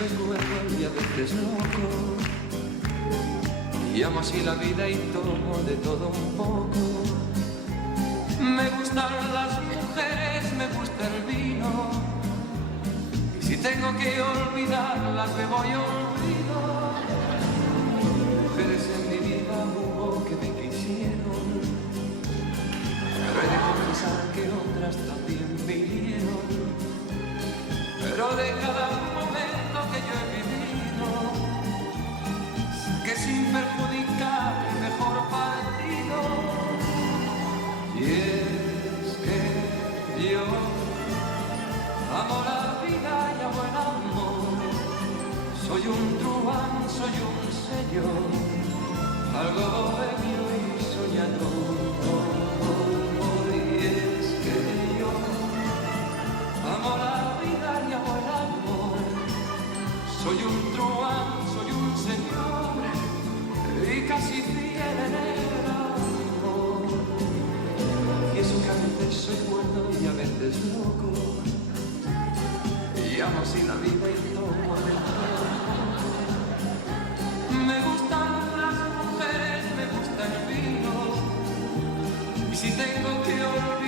soy cuerdo y a veces loco. Y amo así la vida y tomo de todo un poco. Me gustan las mujeres, me gusta el vino. Y si tengo que olvidarlas, me voy a olvido. Mujeres en mi vida hubo que me quisieron, pero he de confesar que otras también vinieron. Pero de cada momento que yo he vivido, que sin perjudicar el mejor partido. Y es que yo amo la vida y amo el amor. Soy un truán, soy un señor, algo bohemio y soñador. Y es que yo amo la vida y amo el amor. Soy un truán, soy un señor y casi fiel en el amor. Y eso que a veces soy bueno y a veces loco. Y amo así la vida y tomo de todo. Me gustan las mujeres, me gusta el vino. Y si tengo que olvidar